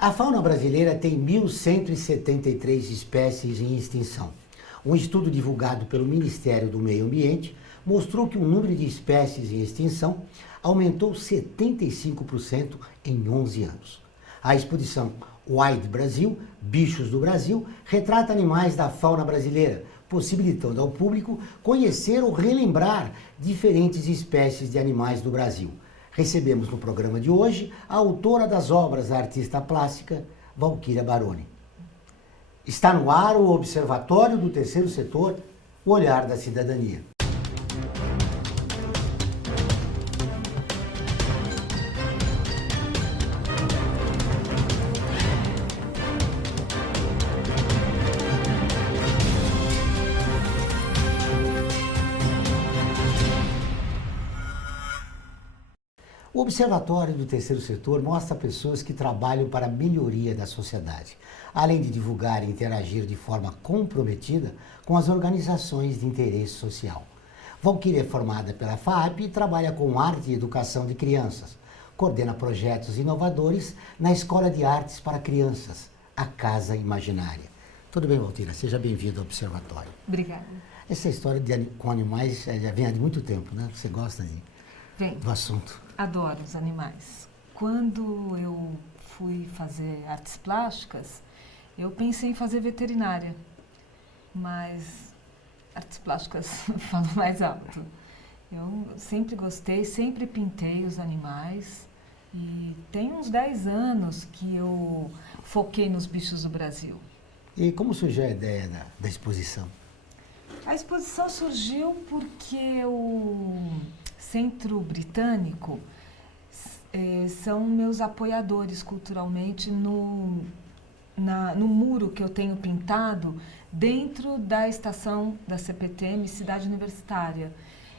A fauna brasileira tem 1.173 espécies em extinção. Um estudo divulgado pelo Ministério do Meio Ambiente mostrou que o número de espécies em extinção aumentou 75% em 11 anos. A exposição Wild Brasil, Bichos do Brasil, retrata animais da fauna brasileira, possibilitando ao público conhecer ou relembrar diferentes espécies de animais do Brasil. Recebemos no programa de hoje a autora das obras, a artista plástica Valquíria Baroni. Está no ar o Observatório do Terceiro Setor, o olhar da cidadania. O Observatório do Terceiro Setor mostra pessoas que trabalham para a melhoria da sociedade, além de divulgar e interagir de forma comprometida com as organizações de interesse social. Valquíria é formada pela FAAP e trabalha com arte e educação de crianças. Coordena projetos inovadores na Escola de Artes para Crianças, a Casa Imaginária. Tudo bem, Valquíria? Seja bem-vinda ao Observatório. Obrigada. Essa história com animais já vem há muito tempo, né? Você gosta do assunto? Adoro os animais. Quando eu fui fazer artes plásticas, eu pensei em fazer veterinária, mas artes plásticas falam mais alto. Eu sempre gostei, sempre pintei os animais e tem uns 10 anos que eu foquei nos bichos do Brasil. E como surgiu a ideia da exposição? A exposição surgiu porque o Centro Britânico são meus apoiadores culturalmente no muro que eu tenho pintado dentro da estação da CPTM, Cidade Universitária.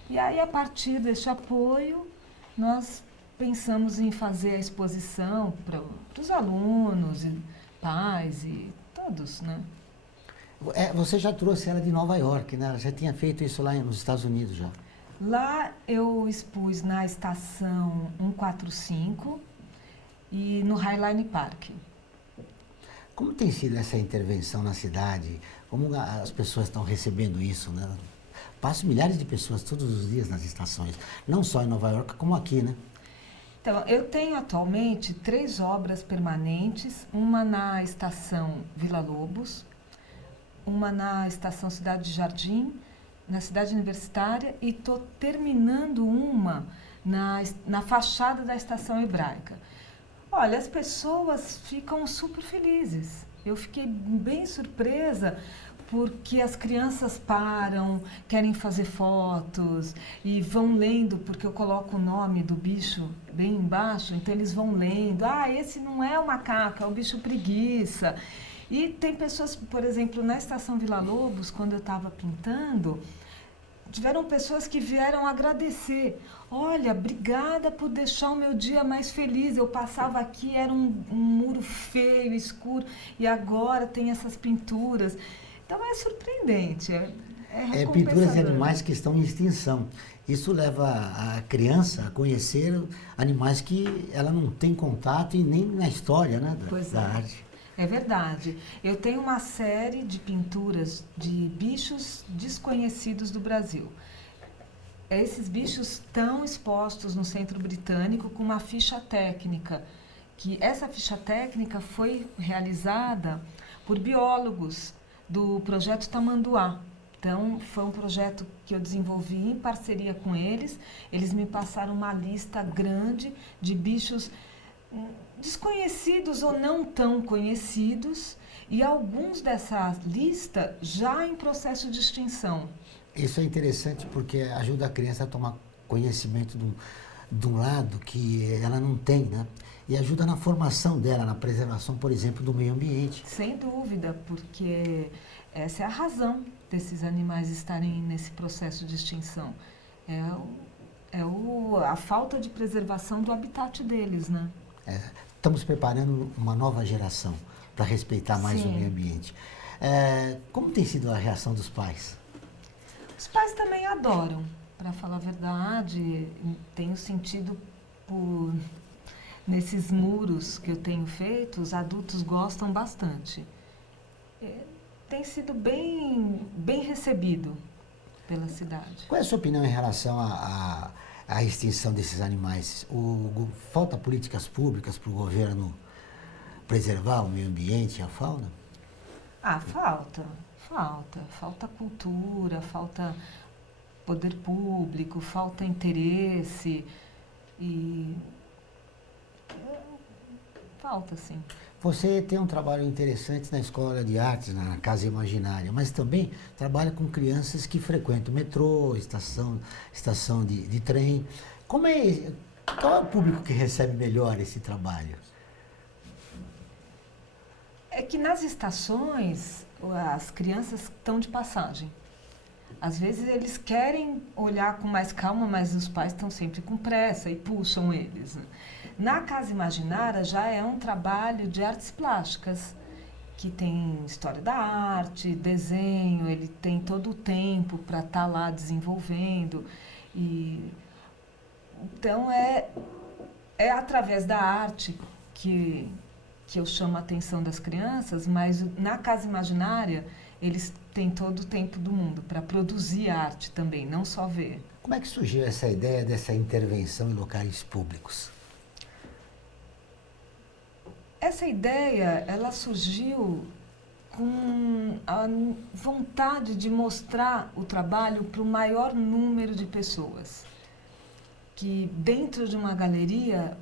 E aí, a partir deste apoio, nós pensamos em fazer a exposição para os alunos, e pais e todos, né? Você já trouxe ela de Nova York, né? Ela já tinha feito isso lá nos Estados Unidos já. Lá eu expus na estação 145 e no Highline Park. Como tem sido essa intervenção na cidade? Como as pessoas estão recebendo isso, né? Passam milhares de pessoas todos os dias nas estações, não só em Nova York, como aqui, né? Então, eu tenho atualmente 3 obras permanentes, uma na estação Vila Lobos, uma na estação Cidade Jardim, na Cidade Universitária, e estou terminando uma na fachada da Estação Hebraica. Olha, as pessoas ficam super felizes. Eu fiquei bem surpresa porque as crianças param, querem fazer fotos e vão lendo, porque eu coloco o nome do bicho bem embaixo, então eles vão lendo. Ah, esse não é o macaco, é o bicho preguiça. E tem pessoas, por exemplo, na Estação Vila Lobos, quando eu estava pintando, tiveram pessoas que vieram agradecer. Olha, obrigada por deixar o meu dia mais feliz. Eu passava aqui, era um muro feio, escuro, e agora tem essas pinturas. Então é surpreendente, é pinturas de animais que estão em extinção. Isso leva a criança a conhecer animais que ela não tem contato e nem na história, né, da arte. É verdade. Eu tenho uma série de pinturas de bichos desconhecidos do Brasil. Esses bichos estão expostos no Centro Britânico com uma ficha técnica, que essa ficha técnica foi realizada por biólogos do projeto Tamanduá. Então, foi um projeto que eu desenvolvi em parceria com eles. Eles me passaram uma lista grande de bichos desconhecidos ou não tão conhecidos, e alguns dessa lista já em processo de extinção. Isso é interessante porque ajuda a criança a tomar conhecimento de um lado que ela não tem, né? E ajuda na formação dela, na preservação, por exemplo, do meio ambiente. Sem dúvida, porque essa é a razão desses animais estarem nesse processo de extinção. A falta de preservação do habitat deles, né? Estamos preparando uma nova geração para respeitar mais o meio ambiente. Como tem sido a reação dos pais? Os pais também adoram, para falar a verdade. Tenho sentido nesses muros que eu tenho feito, os adultos gostam bastante. Tem sido bem recebido pela cidade. Qual é a sua opinião em relação à extinção desses animais? Falta políticas públicas para o governo preservar o meio ambiente e a fauna? Falta cultura, falta poder público, falta interesse falta, sim. Você tem um trabalho interessante na Escola de Artes, na Casa Imaginária, mas também trabalha com crianças que frequentam o metrô, estação de trem. Qual é o público que recebe melhor esse trabalho? É que nas estações, as crianças estão de passagem. Às vezes eles querem olhar com mais calma, mas os pais estão sempre com pressa e puxam eles. Na Casa Imaginária já é um trabalho de artes plásticas, que tem história da arte, desenho, ele tem todo o tempo para estar lá desenvolvendo. Então é através da arte que eu chamo a atenção das crianças, mas na Casa Imaginária eles têm todo o tempo do mundo para produzir arte também, não só ver. Como é que surgiu essa ideia dessa intervenção em locais públicos? Essa ideia, ela surgiu com a vontade de mostrar o trabalho para o maior número de pessoas. Que dentro de uma galeria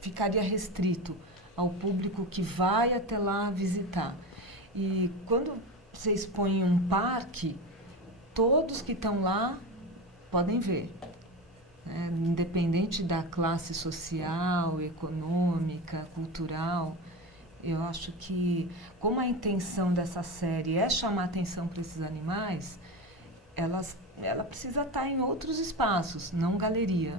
ficaria restrito ao público que vai até lá visitar. E quando você expõe um parque, todos que estão lá podem ver. Independente da classe social, econômica, cultural, eu acho que, como a intenção dessa série é chamar atenção para esses animais, ela precisa estar em outros espaços, não galeria.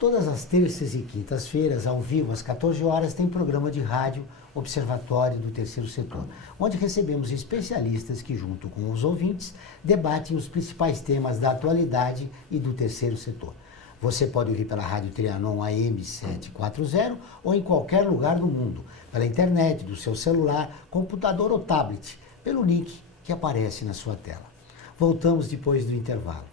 Todas as terças e quintas-feiras, ao vivo, às 14 horas, tem programa de rádio Observatório do Terceiro Setor, onde recebemos especialistas que, junto com os ouvintes, debatem os principais temas da atualidade e do terceiro setor. Você pode ouvir pela Rádio Trianon AM 740 ou em qualquer lugar do mundo, pela internet, do seu celular, computador ou tablet, pelo link que aparece na sua tela. Voltamos depois do intervalo.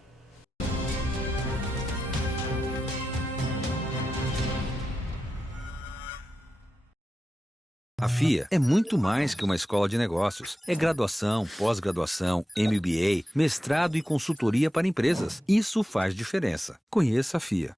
A FIA é muito mais que uma escola de negócios. É graduação, pós-graduação, MBA, mestrado e consultoria para empresas. Isso faz diferença. Conheça a FIA.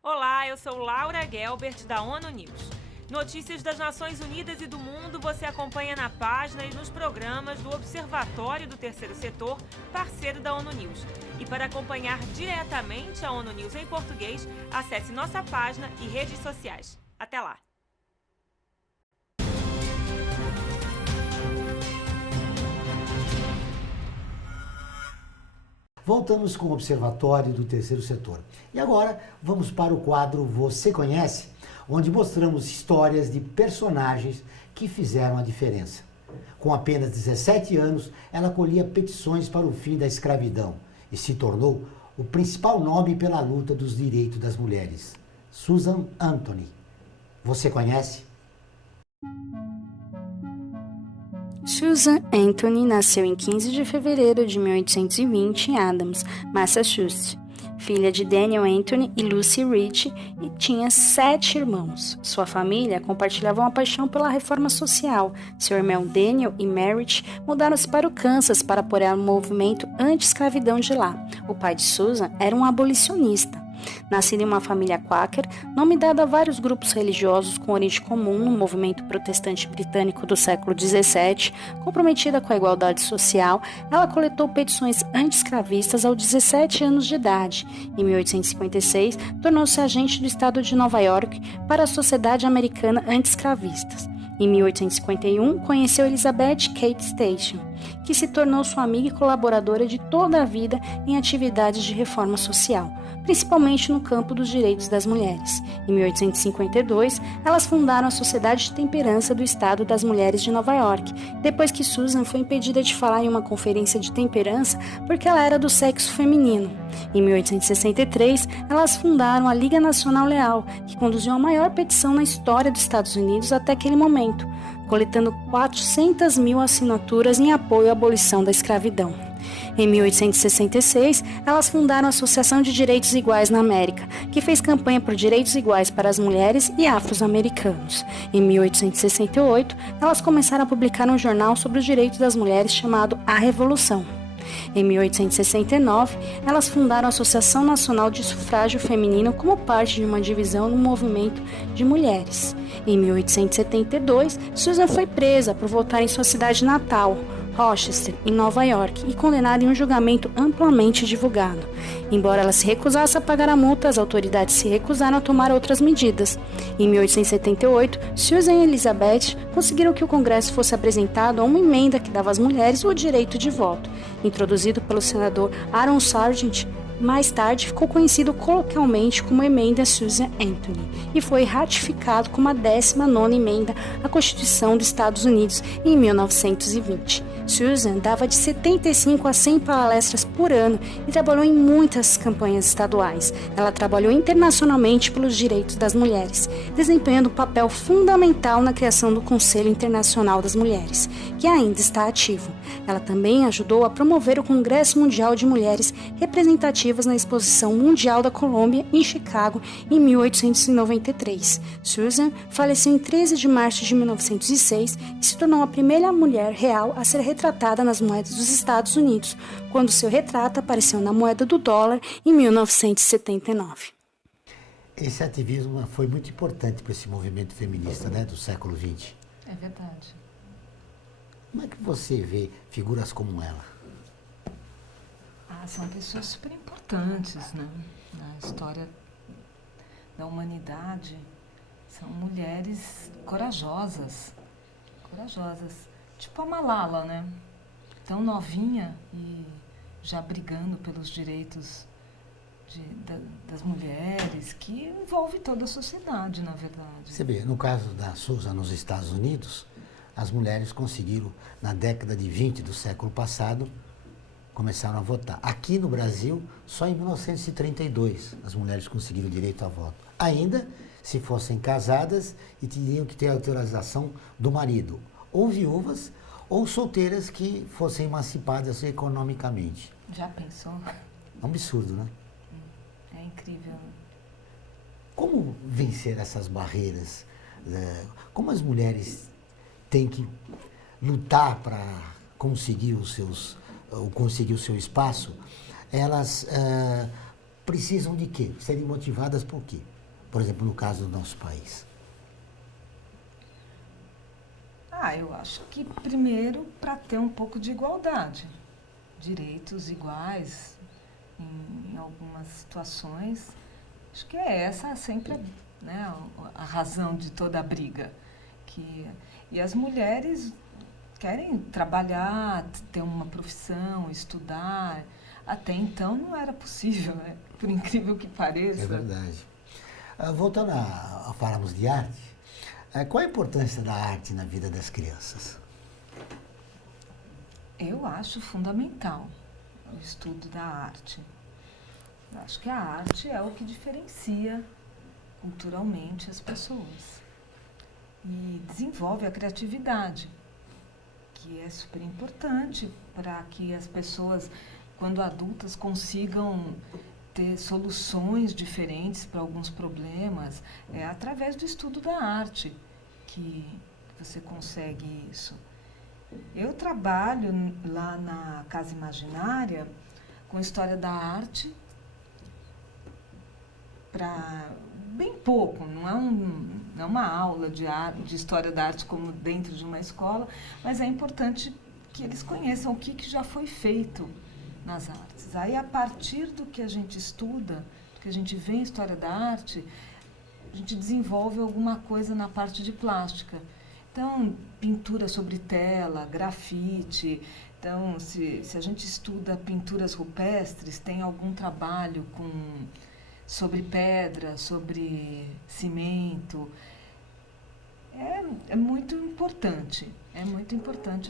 Olá, eu sou Laura Gelbert, da ONU News. Notícias das Nações Unidas e do mundo você acompanha na página e nos programas do Observatório do Terceiro Setor, parceiro da ONU News. E para acompanhar diretamente a ONU News em português, acesse nossa página e redes sociais. Até lá! Voltamos com o Observatório do Terceiro Setor. E agora vamos para o quadro Você Conhece?, onde mostramos histórias de personagens que fizeram a diferença. Com apenas 17 anos, ela colhia petições para o fim da escravidão e se tornou o principal nome pela luta dos direitos das mulheres. Susan Anthony. Você conhece? Susan Anthony nasceu em 15 de fevereiro de 1820 em Adams, Massachusetts. Filha de Daniel Anthony e Lucy Rich, e tinha 7 irmãos. Sua família compartilhava uma paixão pela reforma social. Seu irmão Daniel e Merritt mudaram-se para o Kansas para apoiar o movimento anti-escravidão de lá. O pai de Susan era um abolicionista. Nascida em uma família quaker, nome dado a vários grupos religiosos com origem comum no movimento protestante britânico do século XVII, comprometida com a igualdade social, ela coletou petições anti-escravistas aos 17 anos de idade. Em 1856, tornou-se agente do estado de Nova York para a Sociedade Americana Anti-Escravistas. Em 1851, conheceu Elizabeth Cady Stanton, que se tornou sua amiga e colaboradora de toda a vida em atividades de reforma social. principalmente no campo dos direitos das mulheres. Em 1852, elas fundaram a Sociedade de Temperança do Estado das Mulheres de Nova York, depois que Susan foi impedida de falar em uma conferência de temperança porque ela era do sexo feminino. Em 1863, elas fundaram a Liga Nacional Leal, que conduziu a maior petição na história dos Estados Unidos até aquele momento, coletando 400 mil assinaturas em apoio à abolição da escravidão. Em 1866, elas fundaram a Associação de Direitos Iguais na América, que fez campanha por direitos iguais para as mulheres e afro-americanos. Em 1868, elas começaram a publicar um jornal sobre os direitos das mulheres chamado A Revolução. Em 1869, elas fundaram a Associação Nacional de Sufrágio Feminino como parte de uma divisão no movimento de mulheres. Em 1872, Susan foi presa por votar em sua cidade natal, Rochester, em Nova York, e condenada em um julgamento amplamente divulgado. Embora ela se recusasse a pagar a multa, as autoridades se recusaram a tomar outras medidas. Em 1878, Susan e Elizabeth conseguiram que o Congresso fosse apresentado a uma emenda que dava às mulheres o direito de voto, introduzido pelo senador Aaron Sargent. Mais tarde ficou conhecido coloquialmente como Emenda Susan Anthony e foi ratificado como a 19ª emenda à Constituição dos Estados Unidos em 1920. Susan dava de 75 a 100 palestras por ano e trabalhou em muitas campanhas estaduais. Ela trabalhou internacionalmente pelos direitos das mulheres, desempenhando um papel fundamental na criação do Conselho Internacional das Mulheres, que ainda está ativo. Ela também ajudou a promover o Congresso Mundial de Mulheres representativas na Exposição Mundial da Colômbia, em Chicago, em 1893. Susan faleceu em 13 de março de 1906 e se tornou a primeira mulher real a ser retratada nas moedas dos Estados Unidos, quando seu retrato apareceu na moeda do dólar em 1979. Esse ativismo foi muito importante para esse movimento feminista, né, do século XX. É verdade. Como é que você vê figuras como ela? São pessoas super importantes, né? Na história da humanidade. São mulheres corajosas. Tipo a Malala, né? Tão novinha e já brigando pelos direitos das mulheres, que envolve toda a sociedade, na verdade. Você vê, no caso da Susan nos Estados Unidos, as mulheres conseguiram, na década de 20 do século passado, começaram a votar. Aqui no Brasil, só em 1932 as mulheres conseguiram o direito a voto. Ainda se fossem casadas e teriam que ter a autorização do marido, ou viúvas, ou solteiras que fossem emancipadas economicamente. Já pensou? É um absurdo, né? É incrível. Como vencer essas barreiras? Como as mulheres têm que lutar para conseguir o seu espaço? Elas precisam de quê? Serem motivadas por quê? Por exemplo, no caso do nosso país. Eu acho que primeiro para ter um pouco de igualdade, direitos iguais em algumas situações. Acho que é essa sempre, né, a razão de toda a briga. E as mulheres querem trabalhar, ter uma profissão, estudar. Até então não era possível, né? Por incrível que pareça. É verdade. Voltando a falarmos de arte, qual a importância da arte na vida das crianças? Eu acho fundamental o estudo da arte. Eu acho que a arte é o que diferencia culturalmente as pessoas. E desenvolve a criatividade, que é super importante para que as pessoas, quando adultas, consigam ter soluções diferentes para alguns problemas. É através do estudo da arte que você consegue isso. Eu trabalho lá na Casa Imaginária com história da arte, para bem pouco, não é uma aula de história da arte como dentro de uma escola, mas é importante que eles conheçam o que já foi feito nas artes. Aí, a partir do que a gente estuda, do que a gente vê em história da arte, a gente desenvolve alguma coisa na parte de plástica. Então, pintura sobre tela, grafite. Então, se a gente estuda pinturas rupestres, tem algum trabalho com sobre pedra, sobre cimento. É muito importante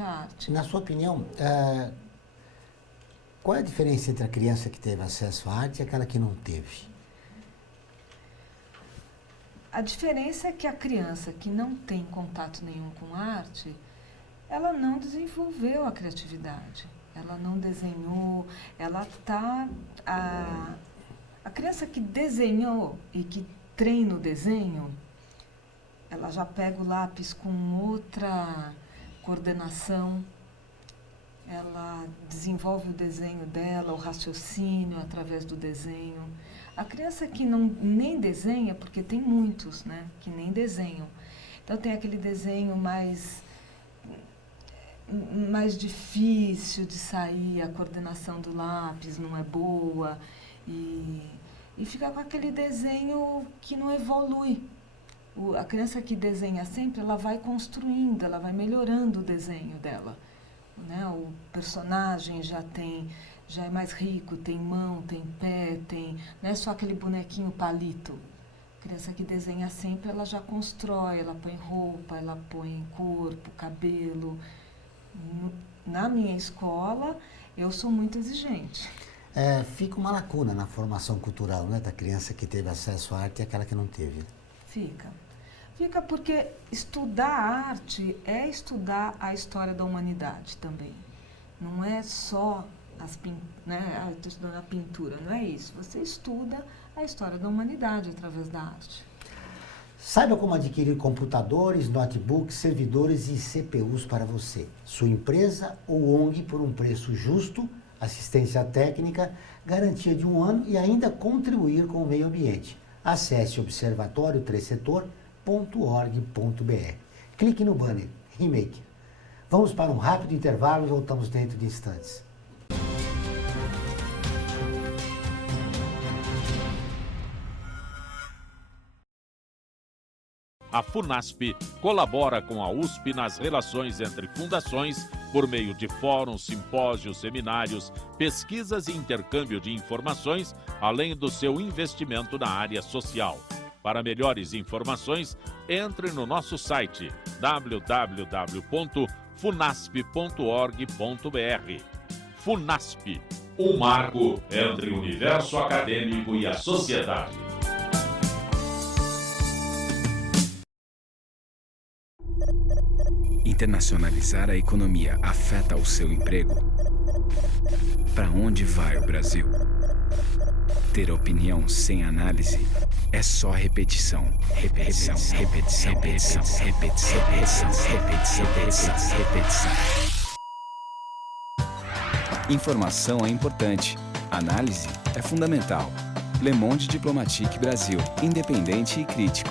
a arte. Na sua opinião, qual é a diferença entre a criança que teve acesso à arte e aquela que não teve? A diferença é que a criança que não tem contato nenhum com arte, ela não desenvolveu a criatividade, ela não desenhou, ela está... A criança que desenhou e que treina o desenho, ela já pega o lápis com outra coordenação, ela desenvolve o desenho dela, o raciocínio através do desenho. A criança que nem desenha, porque tem muitos, né, que nem desenham. Então tem aquele desenho mais difícil de sair, a coordenação do lápis não é boa, e fica com aquele desenho que não evolui. A criança que desenha sempre, ela vai construindo, ela vai melhorando o desenho dela, né? O personagem já é mais rico, tem mão, tem pé, não é só aquele bonequinho palito. A criança que desenha sempre, ela já constrói, ela põe roupa, ela põe corpo, cabelo. Na minha escola, eu sou muito exigente. Fica uma lacuna na formação cultural, né, da criança que teve acesso à arte e aquela que não teve. Fica porque estudar arte é estudar a história da humanidade também. Não é só estou estudando a pintura, não é isso. Você estuda a história da humanidade através da arte. Saiba como adquirir computadores, notebooks, servidores e CPUs para você, sua empresa ou ONG por um preço justo, assistência técnica, garantia de 1 ano e ainda contribuir com o meio ambiente. Acesse observatório3setor.org.br. Clique no banner Remake. Vamos para um rápido intervalo e voltamos dentro de instantes. A FUNASP colabora com a USP nas relações entre fundações por meio de fóruns, simpósios, seminários, pesquisas e intercâmbio de informações, além do seu investimento na área social. Para melhores informações, entre no nosso site www.funasp.org.br. FUNASP, um marco entre o universo acadêmico e a sociedade. Internacionalizar a economia afeta o seu emprego? Para onde vai o Brasil? Ter opinião sem análise é só repetição, repetição, repetição, repetição, repetição, repetição, repetição, repetição, repetição. Informação é importante, análise é fundamental. Le Monde Diplomatique Brasil, independente e crítico.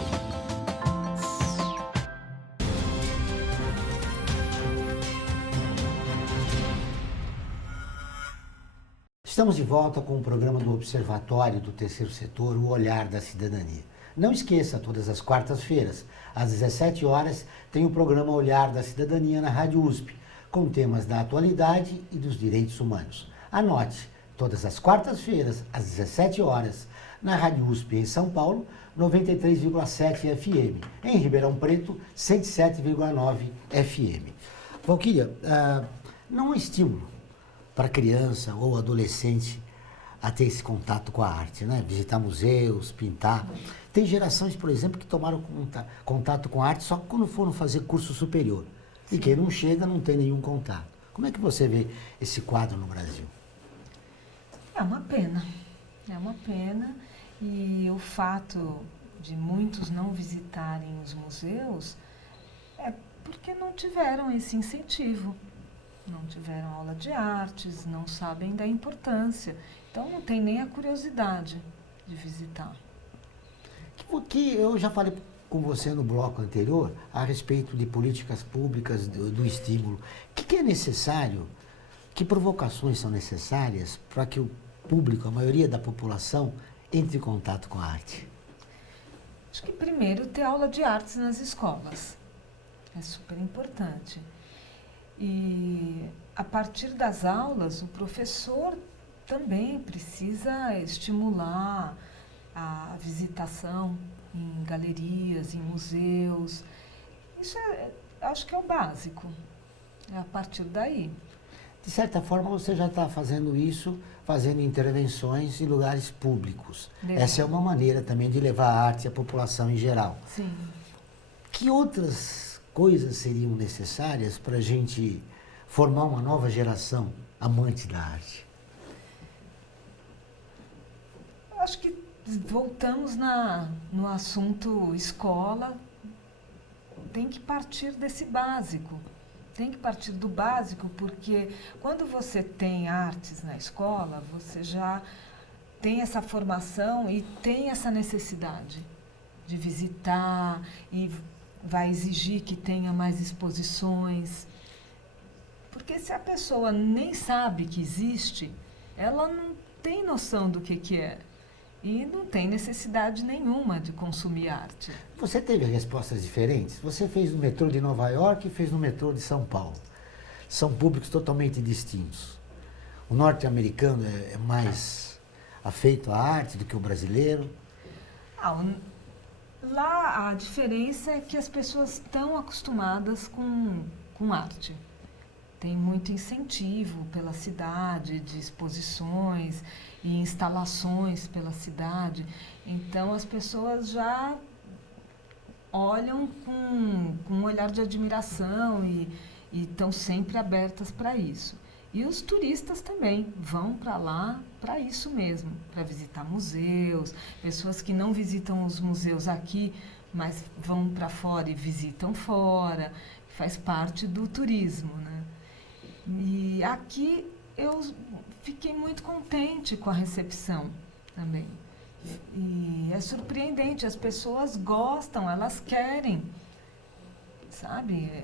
Estamos de volta com o programa do Observatório do Terceiro Setor, o Olhar da Cidadania. Não esqueça, todas as quartas-feiras, às 17 horas, tem o programa Olhar da Cidadania na Rádio USP, com temas da atualidade e dos direitos humanos. Anote, todas as quartas-feiras, às 17 horas, na Rádio USP em São Paulo, 93,7 FM, em Ribeirão Preto, 107,9 FM. Valquíria, não é estímulo para criança ou adolescente a ter esse contato com a arte, né? Visitar museus, pintar. Tem gerações, por exemplo, que tomaram contato com a arte só quando foram fazer curso superior. E quem não chega não tem nenhum contato. Como é que você vê esse quadro no Brasil? É uma pena. É uma pena. E o fato de muitos não visitarem os museus é porque não tiveram esse incentivo. Não tiveram aula de artes, não sabem da importância. Então, não tem nem a curiosidade de visitar. Porque eu já falei com você no bloco anterior a respeito de políticas públicas do estímulo. O que é necessário, que provocações são necessárias para que o público, a maioria da população, entre em contato com a arte? Acho que primeiro ter aula de artes nas escolas. É super importante. E a partir das aulas, o professor também precisa estimular a visitação em galerias, em museus. Isso acho que é o básico. É a partir daí. De certa forma, você já está fazendo isso, fazendo intervenções em lugares públicos. Essa é uma maneira também de levar a arte à população em geral. Sim. Que outras coisas seriam necessárias para a gente formar uma nova geração amante da arte? Eu acho que voltamos no assunto escola. Tem que partir desse básico. Tem que partir do básico, porque quando você tem artes na escola, você já tem essa formação e tem essa necessidade de visitar e vai exigir que tenha mais exposições. Porque se a pessoa nem sabe que existe, ela não tem noção do que é. E não tem necessidade nenhuma de consumir arte. Você teve respostas diferentes? Você fez no metrô de Nova York e fez no metrô de São Paulo. São públicos totalmente distintos. O norte-americano é mais afeito à arte do que o brasileiro? Lá a diferença é que as pessoas estão acostumadas com arte. Tem muito incentivo pela cidade, de exposições e instalações pela cidade. Então, as pessoas já olham com um olhar de admiração e estão sempre abertas para isso. E os turistas também vão para lá para isso mesmo, para visitar museus, pessoas que não visitam os museus aqui, mas vão para fora e visitam fora, faz parte do turismo, né? E aqui eu fiquei muito contente com a recepção também. E é surpreendente, as pessoas gostam, elas querem, sabe?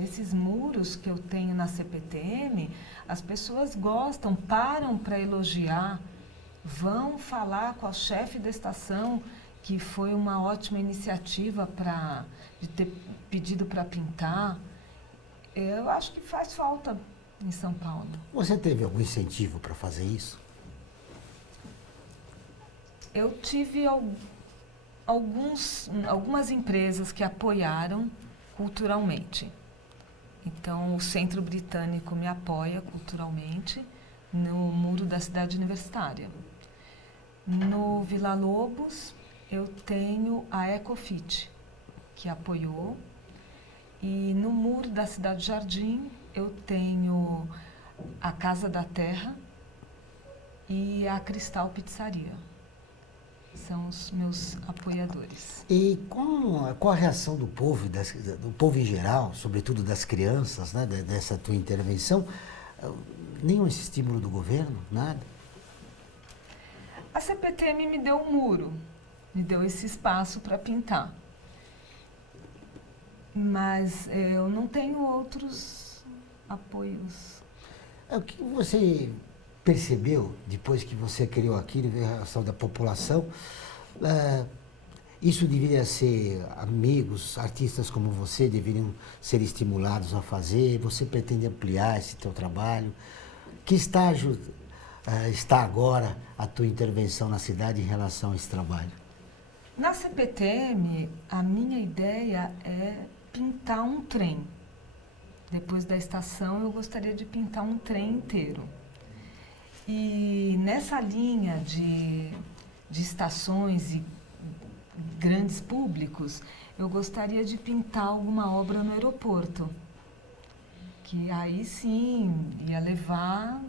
Esses muros que eu tenho na CPTM, as pessoas gostam, param para elogiar, vão falar com a chefe da estação, que foi uma ótima iniciativa de ter pedido para pintar. Eu acho que faz falta em São Paulo. Você teve algum incentivo para fazer isso? Eu tive algumas empresas que apoiaram culturalmente. Então, o Centro Britânico me apoia culturalmente no muro da cidade universitária. No Vila Lobos, eu tenho a Ecofit, que apoiou. E no muro da Cidade Jardim, eu tenho a Casa da Terra e a Cristal Pizzaria. São os meus apoiadores. E qual a reação do povo, do povo em geral, sobretudo das crianças, né, dessa tua intervenção? Nenhum estímulo do governo, nada? A CPTM me deu um muro, me deu esse espaço para pintar. Mas eu não tenho outros apoios. O que você percebeu, depois que você criou aquilo, a reação da população? Isso deveria ser, amigos, artistas como você, deveriam ser estimulados a fazer? Você pretende ampliar esse teu trabalho? Que estágio está agora a tua intervenção na cidade em relação a esse trabalho? Na CPTM, a minha ideia é pintar um trem. Depois da estação, eu gostaria de pintar um trem inteiro. E nessa linha de estações e grandes públicos, eu gostaria de pintar alguma obra no aeroporto. Que aí sim ia levar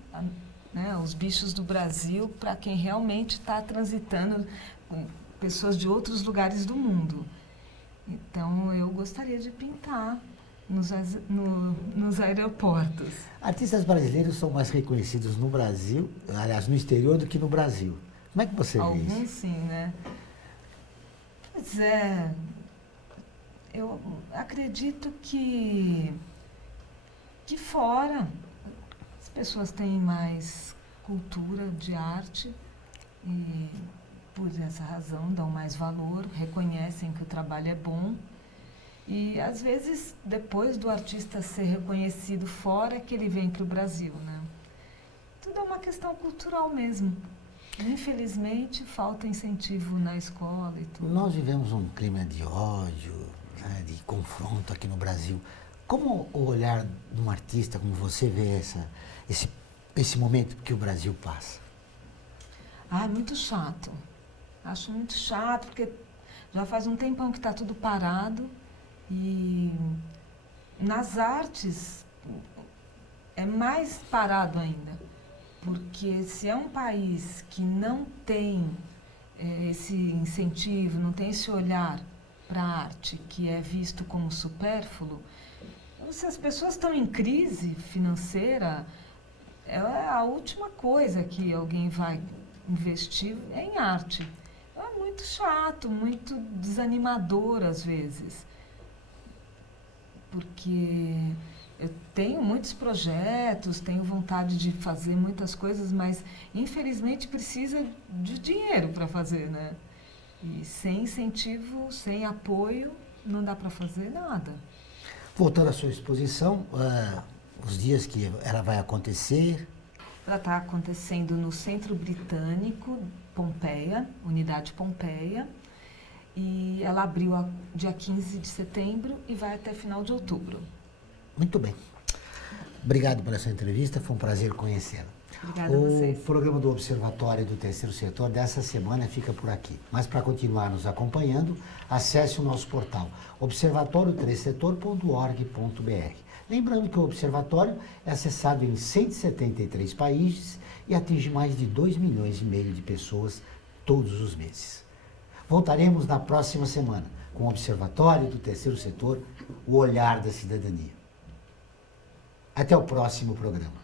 os bichos do Brasil para quem realmente está transitando, pessoas de outros lugares do mundo. Então, eu gostaria de pintar nos aeroportos. Artistas brasileiros são mais reconhecidos no Brasil, aliás, no exterior, do que no Brasil. Como é que você vê isso? Alguns sim, né? Pois é, eu acredito que fora as pessoas têm mais cultura de arte e por essa razão dão mais valor, reconhecem que o trabalho é bom. E, às vezes, depois do artista ser reconhecido fora, é que ele vem para o Brasil, né? Tudo é uma questão cultural mesmo. Infelizmente, falta incentivo na escola e tudo. Nós vivemos um clima de ódio, né, de confronto aqui no Brasil. Como o olhar de um artista, como você vê esse momento que o Brasil passa? Muito chato. Acho muito chato, porque já faz um tempão que está tudo parado e nas artes é mais parado ainda. Porque se é um país que não tem esse incentivo, não tem esse olhar para a arte, que é visto como supérfluo, se as pessoas estão em crise financeira, é a última coisa que alguém vai investir em arte. É muito chato, muito desanimador às vezes. Porque eu tenho muitos projetos, tenho vontade de fazer muitas coisas, mas infelizmente precisa de dinheiro para fazer, né? E sem incentivo, sem apoio, não dá para fazer nada. Voltando à sua exposição, os dias que ela vai acontecer. Ela está acontecendo no Centro Britânico, Pompeia, Unidade Pompeia, e ela abriu dia 15 de setembro e vai até final de outubro. Muito bem. Obrigado pela sua entrevista, foi um prazer conhecê-la. Obrigada a vocês. O programa do Observatório do Terceiro Setor dessa semana fica por aqui. Mas para continuar nos acompanhando, acesse o nosso portal observatório3setor.org.br. Lembrando que o Observatório é acessado em 173 países e atinge mais de 2,5 milhões de pessoas todos os meses. Voltaremos na próxima semana com o Observatório do Terceiro Setor, o olhar da cidadania. Até o próximo programa.